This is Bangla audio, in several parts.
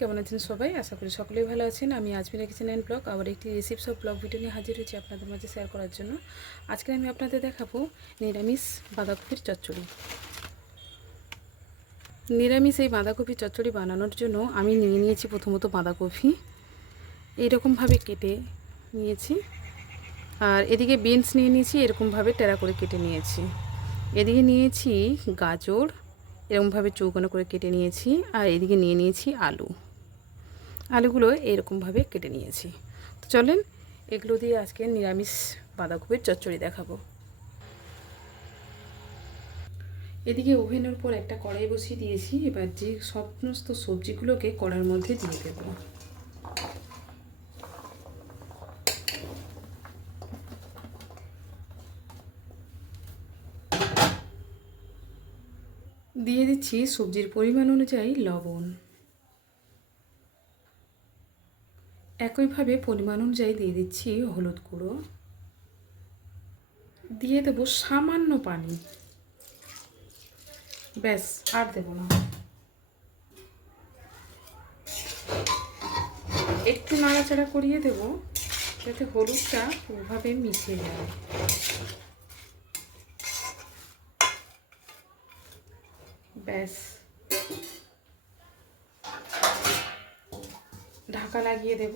কেমন আছেন সবাই? আশা করি সকলেই ভালো আছেন। আমি আজমিরা কিচেন অ্যান্ড ব্লগ আবার একটি রেসিপি সব ব্লগ ভিডিও নিয়ে হাজির হয়েছি আপনাদের মাঝে শেয়ার করার জন্য। আজকে আমি আপনাদের দেখাবো নিরামিষ বাঁধাকপির চচ্চড়ি। নিরামিষ এই বাঁধাকপির চচ্চড়ি বানানোর জন্য আমি নিয়ে নিয়েছি প্রথমত বাঁধাকপি। এইরকমভাবে কেটে নিয়েছি। আর এদিকে বিনস নিয়ে নিয়েছি, এরকমভাবে টেরা করে কেটে নিয়েছি। এদিকে নিয়েছি গাজর, এরকমভাবে চৌকোনা করে কেটে নিয়েছি। আর এদিকে নিয়ে নিয়েছি আলু। আলুগুলো এরকমভাবে কেটে নিয়েছি। তো চলেন, এগুলো দিয়ে আজকে নিরামিষ বাঁধাকপির চচ্চড়ি দেখাবো। এদিকে ওভেনের উপর একটা কড়াই বসিয়ে দিয়েছি, এবার যে সমস্ত সবজিগুলোকে কড়ার মধ্যে দিয়ে দেবো। দিয়ে দিচ্ছি সবজির পরিমাণ অনুযায়ী লবণ। একইভাবে পরিমাণ অনুযায়ী দিয়ে দিচ্ছি হলুদ গুঁড়ো। দিয়ে দেব সামান্য পানি। ব্যাস, আর দেব না। একটু নাড়াচাড়া করিয়ে দেব, যাতে হলুদটা পুরোভাবে মিশে যায়। ব্যাস। ঢাকা লাগিয়ে দেব।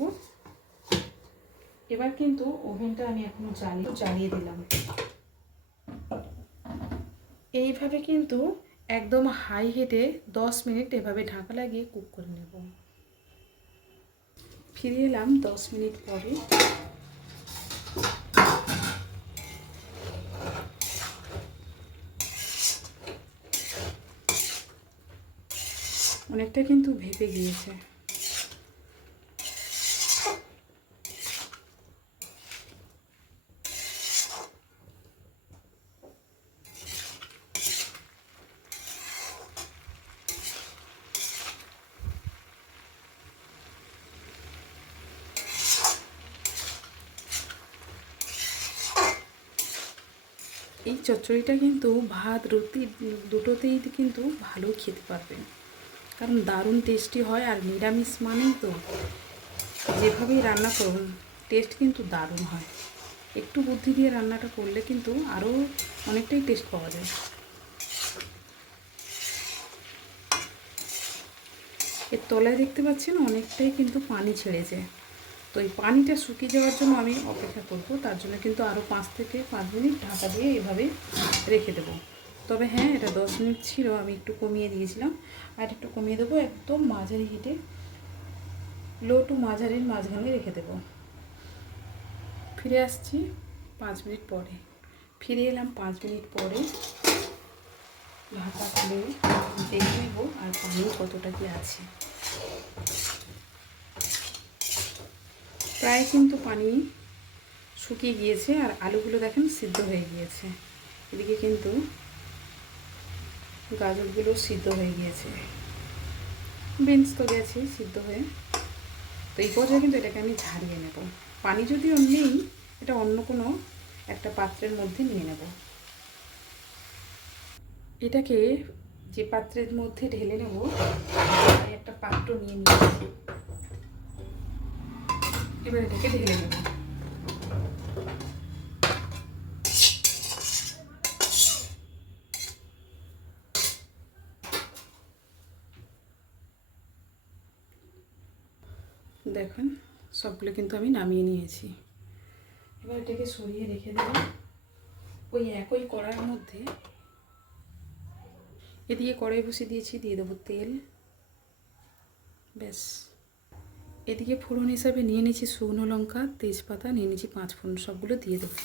এবার কিন্তু ওভেনটা আমি এখনও জ্বালিয়ে জ্বালিয়ে দিলাম। এইভাবে কিন্তু একদম হাই হিটে দশ মিনিট এভাবে ঢাকা লাগিয়ে কুক করে নেব। ফিরে এলাম দশ মিনিট পরে। অনেকটা কিন্তু ভেপে গিয়েছে। এই চচ্চড়িটা কিন্তু ভাত, রুটি দুটোতেই কিন্তু ভালো খেতে পারবেন। কারণ দারুণ টেস্টি হয় আর নিরামিষ মানেই তো যেভাবেই রান্না করুন টেস্ট কিন্তু দারুণ হয়। একটু বুদ্ধি দিয়ে রান্নাটা করলে কিন্তু আরও অনেকটাই টেস্ট পাওয়া যায়। এর তলায় দেখতে পাচ্ছেন অনেকটাই কিন্তু পানি ছেড়েছে। তো এই পানিটা শুকিয়ে যাওয়ার জন্য আমি অপেক্ষা করব। তার জন্য কিন্তু আরও পাঁচ থেকে পাঁচ মিনিট ঢাকা দিয়ে এভাবে রেখে দেবো। তবে হ্যাঁ এটা দশ মিনিট ছিল, আমি একটু কমিয়ে দিয়েছিলাম। আর একটু কমিয়ে দেবো, একদম মাঝারি হিটে, লো টু মাঝারির মাঝখানে রেখে দেবো। ফিরে আসছি পাঁচ মিনিট পরে। ফিরে এলাম পাঁচ মিনিট পরে। ঢাকা খুলে দেখে নেব আর পানি কতটা কি আছে। প্রায় কিন্তু পানি শুকিয়ে গিয়েছে আর আলুগুলো দেখেন সিদ্ধ হয়ে গিয়েছে। এদিকে কিন্তু গাজরগুলো সিদ্ধ হয়ে গিয়েছে। বিনস তো গেছে, সিদ্ধ হয়ে। তো এই পর্যায়ে কিন্তু এটাকে আমি ঝারিয়ে নেব। পানি যদিও নেই, এটা অন্য কোনো একটা পাত্রের মধ্যে নিয়ে নেব। এটাকে যে পাত্রের মধ্যে ঢেলে নেব একটা পাত্র নিয়ে নিয়েছি। এবার এটাকে ঢেলে নেব। দেখুন, সবগুলো কিন্তু আমি নামিয়ে নিয়েছি। এবার এটাকে সরিয়ে রেখে দেব। ওই একই কড়ার মধ্যে এদিকে কড়াই বসিয়ে দিয়েছি, দিয়ে দেবো তেল। ব্যাস। এদিকে ফোড়ন হিসাবে নিয়ে নিয়েছি শুকনো লঙ্কা, তেজপাতা, নিয়ে নিয়েছি পাঁচ ফোড়ন, সবগুলো দিয়ে দেবো।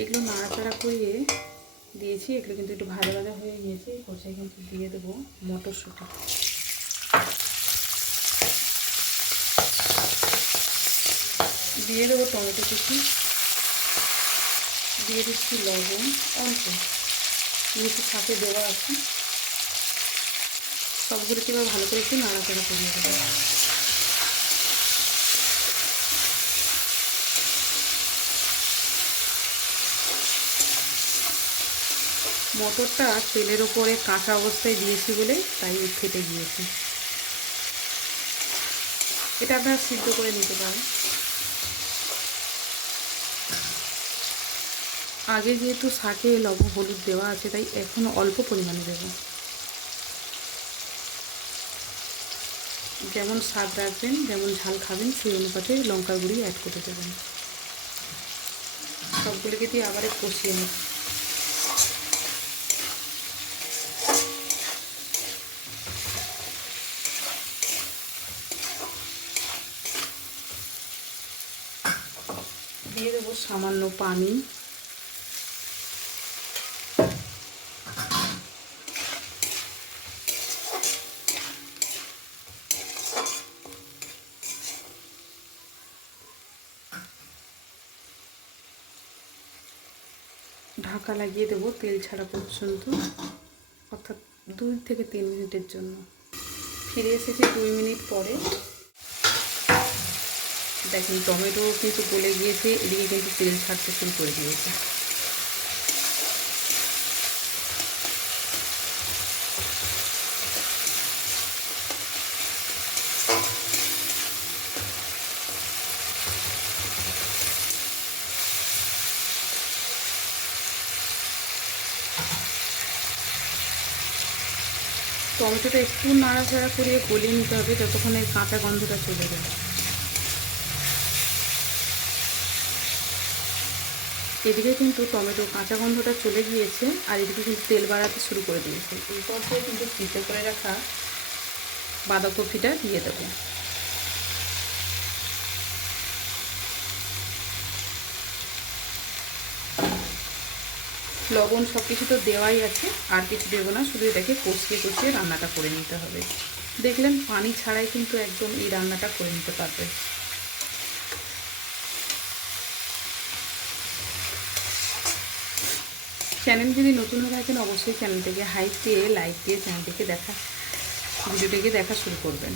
এগুলো নাড়াচাড়া করিয়ে দিয়েছি, এগুলো কিন্তু একটু ভাজা ভাজা হয়ে গিয়েছে কষাই কিন্তু দিয়ে দেবো মটরশুঁটি। দিয়ে দেবো টমেটো কুচি। দিয়ে দিচ্ছি লবণ, অল্প। নিচে ফাঁকে দেওয়া আছে। সবগুলোকে এবার ভালো করে একটু নাড়াচাড়া করিয়ে দেবো। মটরটা তেলের ওপরে কাঁচা অবস্থায় দিয়েছি বলে তাই ফেটে গিয়েছে। এটা আপনারা সিদ্ধ করে নিতে পারেন। আগে যেহেতু শাকে লবণ, হলুদ দেওয়া আছে, তাই এখন অল্প পরিমাণে দেব। যেমন স্বাদ রাখবেন, যেমন ঝাল খাবেন, সেই অনুপাতে লঙ্কার গুঁড়ি অ্যাড করে দেবেন। সবগুলোকে দিয়ে আবার কষিয়ে নেব দিয়ে দেবো সামান্য পানি। ঢাকা লাগিয়ে দেবো তেল ছাড়া পর্যন্ত, অর্থাৎ দুই থেকে তিন মিনিটের জন্য। ফিরে এসেছি দুই মিনিট পরে। দেখেন টমেটো কিন্তু গলে গিয়েছে, এদিকে কিন্তু তেল ছাড়তে শুরু করে দিয়েছে। টমেটোটা একটু নাড়াচাড়া করিয়ে গলিয়ে নিতে হবে যতক্ষণ এই কাঁচা গন্ধটা চলে যায়। এদিকে কিন্তু টমেটো কাঁচা গন্ধটা চলে গিয়েছে আর এদিকে কিন্তু তেল বাড়াতে শুরু করে দিয়েছে। এই পর্যায়ে কিন্তু ফ্রিজে করে রাখা বাঁধাকপিটা দিয়ে দেবো। লবণ সব কিছু তো দেওয়াই আছে, আর কিছু দেবো না, শুধু এটাকে কষিয়ে কষিয়ে রান্নাটা করে নিতে হবে। দেখলেন, পানি ছাড়াই কিন্তু একদম এই রান্নাটা করে নিতে পারবে। চ্যানেল যদি নতুন হয়ে থাকেন, অবশ্যই চ্যানেলটিকে হাইপ দিয়ে লাইক দিয়ে চ্যানেলটিকে দেখা ভিডিওটিকে দেখা শুরু করবেন।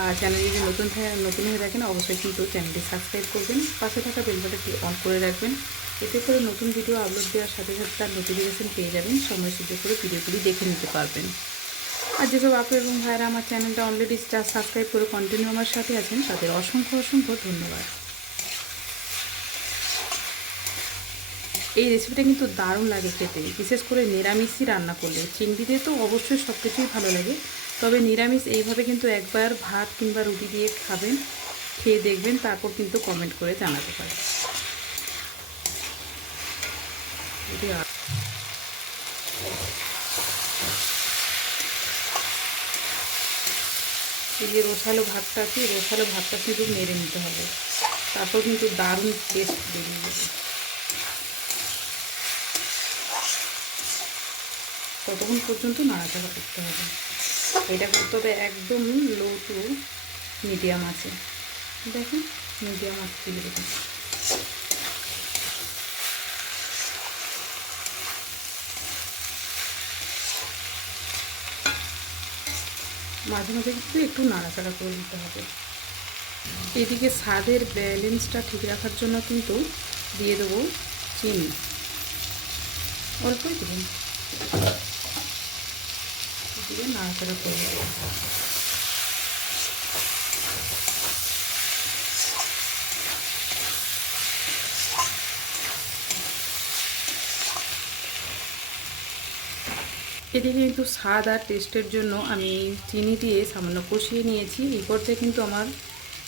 আর চ্যানেল যদি নতুন নতুন হয়ে থাকেন, অবশ্যই কিন্তু চ্যানেলটি সাবস্ক্রাইব করবেন। পাশে থাকা বেলবাটনটি অন করে রাখবেন। এতে করে নতুন ভিডিও আপলোড দেওয়ার সাথে সাথে তার নোটিফিকেশান পেয়ে যাবেন। সময় সুযোগ করে ভিডিওগুলি দেখে নিতে পারবেন। আর যেসব আপু এবং ভাইয়েরা আমার চ্যানেলটা অলরেডি স্টার সাবস্ক্রাইব করে কন্টিনিউ আমার সাথে আছেন, তাদের অসংখ্য অসংখ্য ধন্যবাদ। এই রেসিপিটা কিন্তু দারুণ লাগে খেতে। বিশেষ করে নিরামিষই রান্না করলে। চিংড়ি দিয়ে তো অবশ্যই সব কিছুই ভালো লাগে। তবে নিরামিষ এইভাবে কিন্তু একবার ভাত কিংবা রুটি দিয়ে খাবেন, খেয়ে দেখবেন, তারপর কিন্তু কমেন্ট করে জানাতে পারেন। এই যে রসালো ভাতটা আছে রসালো ভাতটা কিন্তু মেরে নিতে হবে। তারপর কিন্তু দারুণ টেস্ট বেরিয়ে যাবে। ততক্ষণ পর্যন্ত নাড়াচাড়া করতে হবে। এটা করতে হবে একদম লো টু মিডিয়াম আছে। দেখুন মিডিয়াম আছে মাঝে মাঝে কিন্তু একটু নাড়াচাড়া করে দিতে হবে। এদিকে স্বাদের ব্যালেন্সটা ঠিক রাখার জন্য কিন্তু দিয়ে দেবো চিনি। অল্পই দেবেন দিয়ে নাড়াচাড়া করে দেবো এদিকে কিন্তু স্বাদ আর টেস্টের জন্য আমি চিনি দিয়ে সামান্য কষিয়ে নিয়েছি। এই পর্যায়ে কিন্তু আমার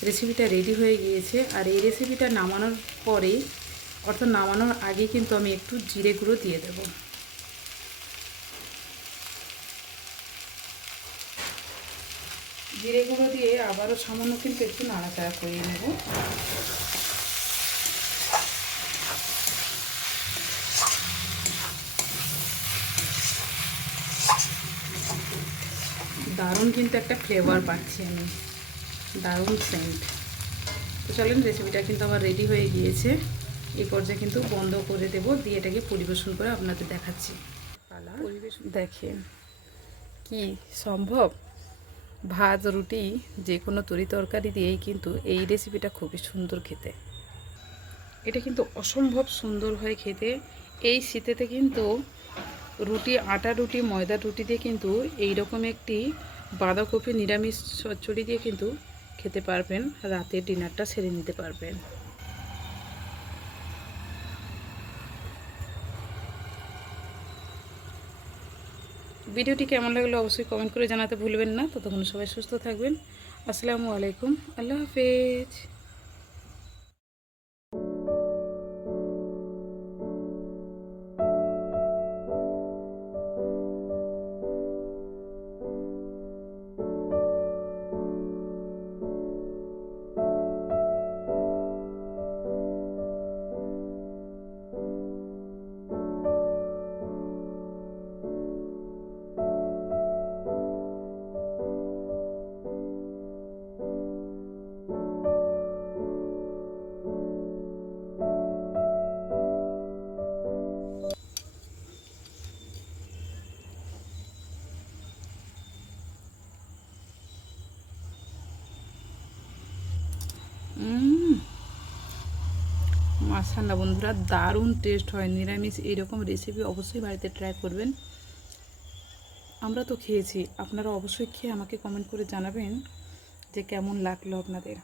রেসিপিটা রেডি হয়ে গিয়েছে। আর এই রেসিপিটা নামানোর পরে, অর্থাৎ নামানোর আগে কিন্তু আমি একটু জিরে গুঁড়ো দিয়ে দেব। জিরে গুঁড়ো দিয়ে আবারও সামান্য কিন্তু একটু নাড়াচাড়া করিয়ে নেব। দারুণ কিন্তু একটা ফ্লেভার পাচ্ছি আমি। দারুণ সেন্ট তো চলেন রেসিপিটা কিন্তু আমার রেডি হয়ে গিয়েছে। এই পর্যায়ে কিন্তু বন্ধ করে দেব দিয়ে এটাকে পরিবেশন করে আপনাদের দেখাচ্ছি। পালা। পরিবেশন দেখেন কি সম্ভব? ভাত রুটি যে কোনো তরি তরকারি দিয়েই কিন্তু এই রেসিপিটা খুবই সুন্দর খেতে। এটা কিন্তু অসম্ভব সুন্দর হয় খেতে। এই শীতেতে কিন্তু রুটি, আটা রুটি, ময়দা রুটি দিয়ে কিন্তু এই রকম একটি বাঁধাকপি নিরামিষ চচ্চড়ি দিয়ে কিন্তু খেতে পারবেন। রাতের ডিনারটা সেরে নিতে পারবেন। ভিডিওটি কেমন লাগল অবশ্যই কমেন্ট করে জানাতে ভুলবেন না। ততক্ষণ সবাই সুস্থ থাকবেন। আসসালামু আলাইকুম। আল্লাহ হাফেজ। মাসাল্লা বন্ধুরা, দারুণ টেস্ট হয়। নিরামিষ এইরকম রেসিপি অবশ্যই বাড়িতে ট্রাই করবেন। আমরা তো খেয়েছি, আপনারা অবশ্যই খেয়ে আমাকে কমেন্ট করে জানাবেন যে কেমন লাগল আপনাদের।